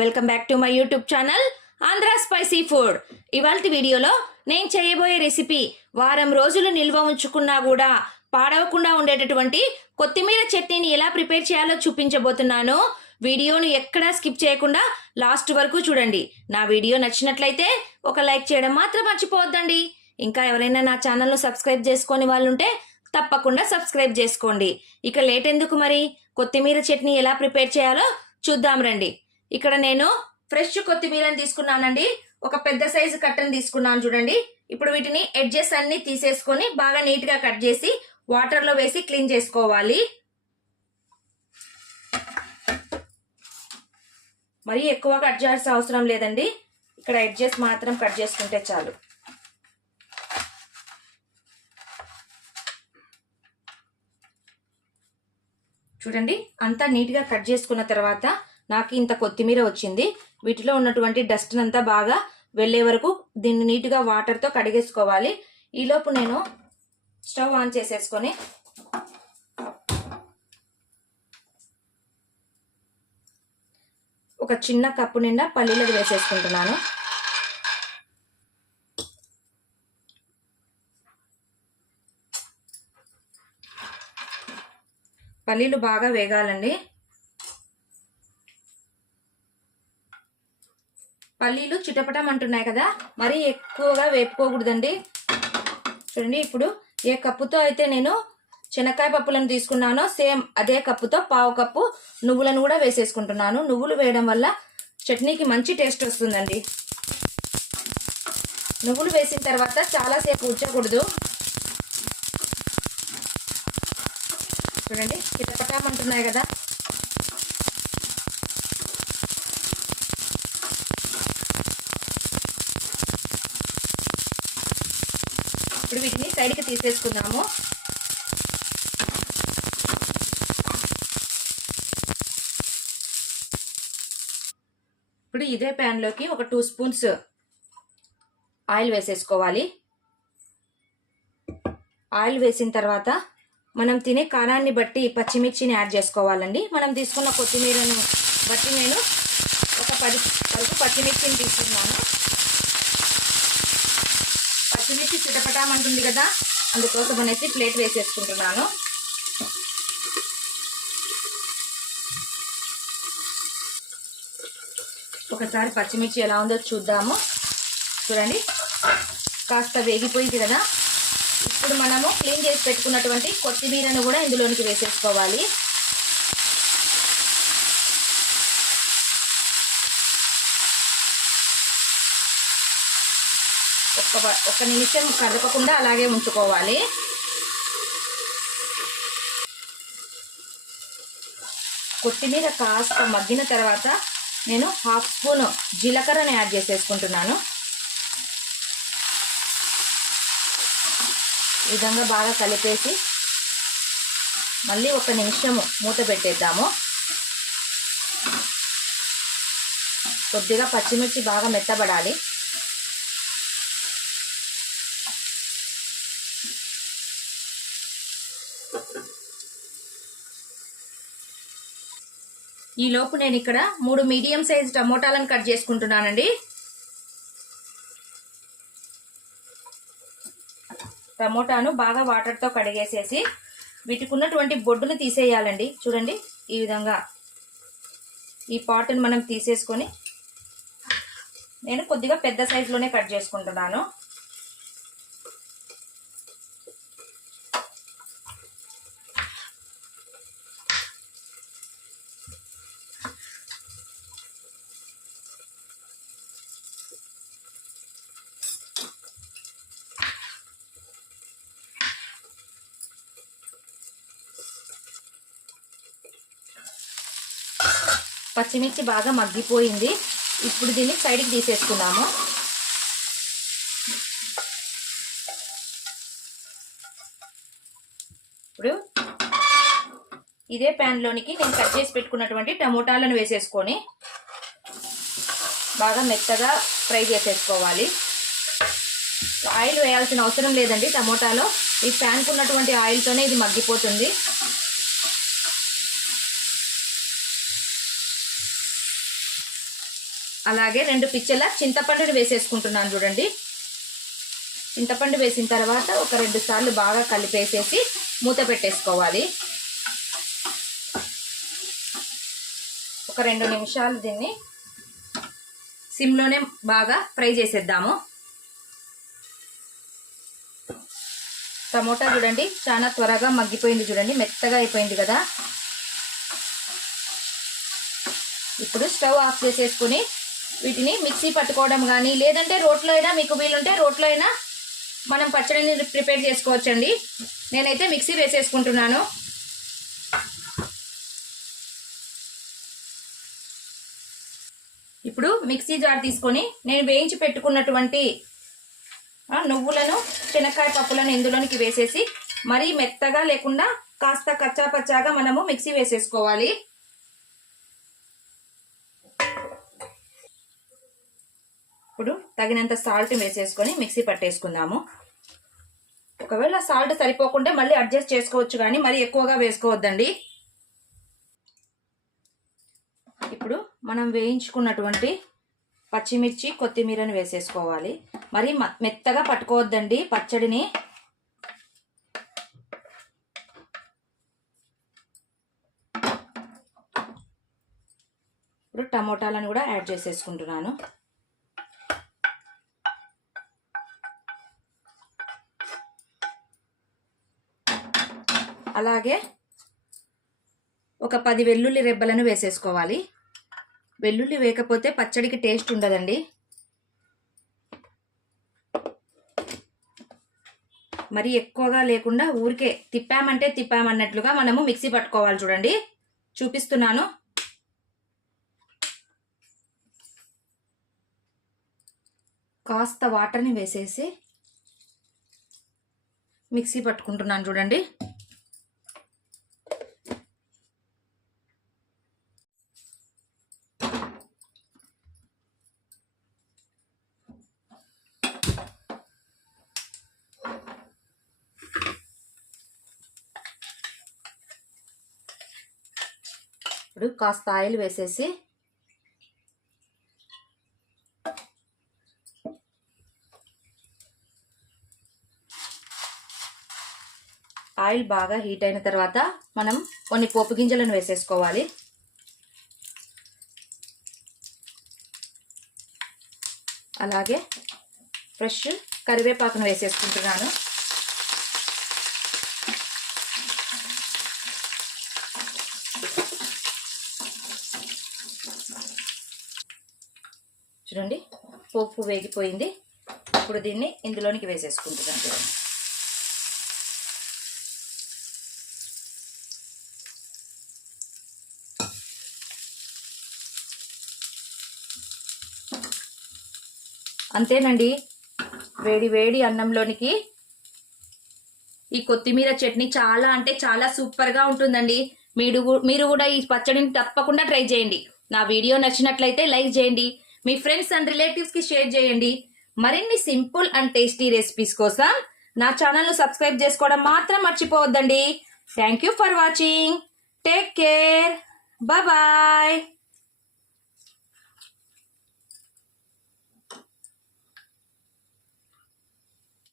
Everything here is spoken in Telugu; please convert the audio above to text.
Welcome back to my YouTube channel Andhra spicy food. ఇవాల్టి వీడియోలో నేను చేయబోయే రెసిపీ వారం రోజులు నిల్వ ఉంచుకున్నా కూడా పాడవకుండా ఉండేటటువంటి కొత్తిమీర చట్నీని ఎలా ప్రిపేర్ చేయాలో చూపించబోతున్నాను. వీడియోను ఎక్కడా స్కిప్ చేయకుండా లాస్ట్ వరకు చూడండి. నా వీడియో నచ్చినట్లయితే ఒక లైక్ చేయడం మాత్రం మర్చిపోవద్దండి. ఇంకా ఎవరైనా నా ఛానల్ను సబ్స్క్రైబ్ చేసుకొని వాళ్ళుంటే తప్పకుండా సబ్స్క్రైబ్ చేసుకోండి. ఇక లేట్ ఎందుకు, మరి కొత్తిమీర చట్నీ ఎలా ప్రిపేర్ చేయాలో చూద్దాం రండి. ఇక్కడ నేను ఫ్రెష్ కొత్తిమీరని తీసుకున్నానండి. ఒక పెద్ద సైజు కట్టను తీసుకున్నాను చూడండి. ఇప్పుడు వీటిని ఎడ్జెస్ అన్ని తీసేసుకొని బాగా నీట్గా కట్ చేసి వాటర్లో వేసి క్లీన్ చేసుకోవాలి. మరీ ఎక్కువ కట్ చేయాల్సిన అవసరం లేదండి. ఇక్కడ ఎడ్జెస్ మాత్రం కట్ చేసుకుంటే చాలు. చూడండి, అంతా నీట్గా కట్ చేసుకున్న తర్వాత నాకు ఇంత కొత్తిమీర వచ్చింది. వీటిలో ఉన్నటువంటి డస్ట్ అంతా బాగా వెళ్ళే వరకు దీన్ని నీట్గా వాటర్తో కడిగేసుకోవాలి. ఈలోపు నేను స్టవ్ ఆన్ చేసేసుకొని ఒక చిన్న కప్పు నిండా పల్లీలు వేసేసుకుంటున్నాను. పల్లీలు బాగా వేగాలండి. పల్లీలు చిటపటం అంటున్నాయి కదా, మరీ ఎక్కువగా వేపుకోకూడదండి. చూడండి, ఇప్పుడు ఏ కప్పుతో అయితే నేను శనక్కాయ పప్పులను తీసుకున్నానో సేమ్ అదే కప్పుతో పావు కప్పు నువ్వులను కూడా వేసేసుకుంటున్నాను. నువ్వులు వేయడం వల్ల చట్నీకి మంచి టేస్ట్ వస్తుందండి. నువ్వులు వేసిన తర్వాత చాలాసేపు ఉంచకూడదు. చూడండి, చిటపటం అంటున్నాయి కదా. ఇప్పుడు వీటిని సైడ్కి తీసేసుకుందాము. ఇప్పుడు ఇదే ప్యాన్లోకి ఒక 2 స్పూన్స్ ఆయిల్ వేసేసుకోవాలి. ఆయిల్ వేసిన తర్వాత మనం తినే కారాన్ని బట్టి పచ్చిమిర్చిని యాడ్ చేసుకోవాలండి. మనం తీసుకున్న కొత్తిమీరను బట్టి నేను ఒక 10 వరకు పచ్చిమిర్చిని తీసుకున్నాను. పచ్చిమిర్చి చిటపటామంటుంది కదా, అందుకోసం అనేసి ప్లేట్ వేసేసుకుంటున్నాను. ఒకసారి పచ్చిమిర్చి ఎలా ఉందో చూద్దాము. చూడండి, కాస్త వేగిపోయింది కదా. ఇప్పుడు మనము క్లీన్ చేసి పెట్టుకున్నటువంటి కొత్తిమీరను కూడా ఇందులోనికి వేసేసుకోవాలి. ఒక నిమిషం కదపకుండా అలాగే ఉంచుకోవాలి. కొత్తిమీర కాస్త మగ్గిన తర్వాత నేను 1/2 స్పూన్ జీలకర్రని యాడ్ చేసేసుకుంటున్నాను. ఈ విధంగా బాగా కలిపేసి మళ్ళీ ఒక నిమిషము మూత పెట్టేద్దాము. కొద్దిగా పచ్చిమిర్చి బాగా మెత్తబడాలి. ఈలోపు నేను ఇక్కడ 3 మీడియం సైజ్ టమోటాలను కట్ చేసుకుంటున్నానండి. టమోటాను బాగా వాటర్తో కడిగేసేసి వీటికి ఉన్నటువంటి బొడ్డును తీసేయాలండి. చూడండి, ఈ విధంగా ఈ పాటును మనం తీసేసుకొని నేను కొద్దిగా పెద్ద సైజులోనే కట్ చేసుకుంటున్నాను. పచ్చిమిర్చి బాగా మగ్గిపోయింది. ఇప్పుడు దీన్ని సైడ్కి తీసేసుకున్నాము. ఇప్పుడు ఇదే ప్యాన్లోనికి నేను కట్ చేసి పెట్టుకున్నటువంటి టమోటాలను వేసేసుకొని బాగా మెత్తగా ఫ్రై చేసేసుకోవాలి. ఆయిల్ వేయాల్సిన అవసరం లేదండి. టమోటాలో ఈ ప్యాన్కు ఉన్నటువంటి ఆయిల్తోనే ఇది మగ్గిపోతుంది. అలాగే 2 పిచ్చెల చింతపండుని వేసేసుకుంటున్నాను చూడండి. చింతపండు వేసిన తర్వాత ఒక 2 సార్లు బాగా కలిపేసేసి మూత పెట్టేసుకోవాలి. ఒక 2 నిమిషాలు దీన్ని సిమ్లోనే బాగా ఫ్రై చేసేద్దాము. టమోటా చూడండి చాలా త్వరగా మగ్గిపోయింది చూడండి, మెత్తగా అయిపోయింది కదా. ఇప్పుడు స్టవ్ ఆఫ్ చేసేసుకుని వీటిని మిక్సీ పట్టుకోవడం కానీ లేదంటే రోట్లో అయినా, మీకు వీలుంటే రోట్లో అయినా మనం పచ్చడిని ప్రిపేర్ చేసుకోవచ్చండి. నేనైతే మిక్సీ వేసేసుకుంటున్నాను. ఇప్పుడు మిక్సీ జార్ తీసుకొని నేను వేయించి పెట్టుకున్నటువంటి నువ్వులను, శనక్కాయ పప్పులను ఇందులోనికి వేసేసి మరీ మెత్తగా లేకుండా కాస్త కచ్చా పచ్చాగా మనము మిక్సీ వేసేసుకోవాలి. ఇప్పుడు తగినంత సాల్ట్ వేసేసుకొని మిక్సీ పట్టేసుకుందాము. ఒకవేళ సాల్ట్ సరిపోకుంటే మళ్ళీ అడ్జస్ట్ చేసుకోవచ్చు, కానీ మరీ ఎక్కువగా వేసుకోవద్దండి. ఇప్పుడు మనం వేయించుకున్నటువంటి పచ్చిమిర్చి, కొత్తిమీరని వేసేసుకోవాలి. మరి మెత్తగా పట్టుకోవద్దండి పచ్చడిని. ఇప్పుడు టమోటాలను కూడా యాడ్ చేసేసుకుంటున్నాను. అలాగే ఒక 10 వెల్లుల్లి రెబ్బలను వేసేసుకోవాలి. వెల్లుల్లి వేయకపోతే పచ్చడికి టేస్ట్ ఉండదండి. మరి ఎక్కువగా లేకుండా ఊరికే తిప్పామంటే తిప్పామన్నట్లుగా మనము మిక్సీ పట్టుకోవాలి. చూడండి చూపిస్తున్నాను. కాస్త వాటర్ని వేసేసి మిక్సీ పట్టుకుంటున్నాను చూడండి. ఇప్పుడు కాస్త ఆయిల్ వేసేసి ఆయిల్ బాగా హీట్ అయిన తర్వాత మనం కొన్ని పోపు గింజలను వేసేసుకోవాలి. అలాగే ఫ్రెష్ కరివేపాకును వేసేసుకుంటున్నాను. చూడండి పోపు వేగిపోయింది. ఇప్పుడు దీన్ని ఇందులోనికి వేసేసుకుంటున్నాను చూడండి. అంతేనండి, వేడి వేడి అన్నంలోనికి ఈ కొత్తిమీర చట్నీ చాలా అంటే చాలా సూపర్గా ఉంటుందండి. మీరు కూడా ఈ పచ్చడిని తప్పకుండా ట్రై చేయండి. నా వీడియో నచ్చినట్లయితే లైక్ చేయండి, మీ ఫ్రెండ్స్ అండ్ రిలేటివ్స్కి షేర్ చేయండి. మరిన్ని సింపుల్ అండ్ టేస్టీ రెసిపీస్ కోసం నా ఛానల్ను సబ్స్క్రైబ్ చేసుకోవడం మాత్రం మర్చిపోవద్దండి. Thank you for watching. Take care. Bye.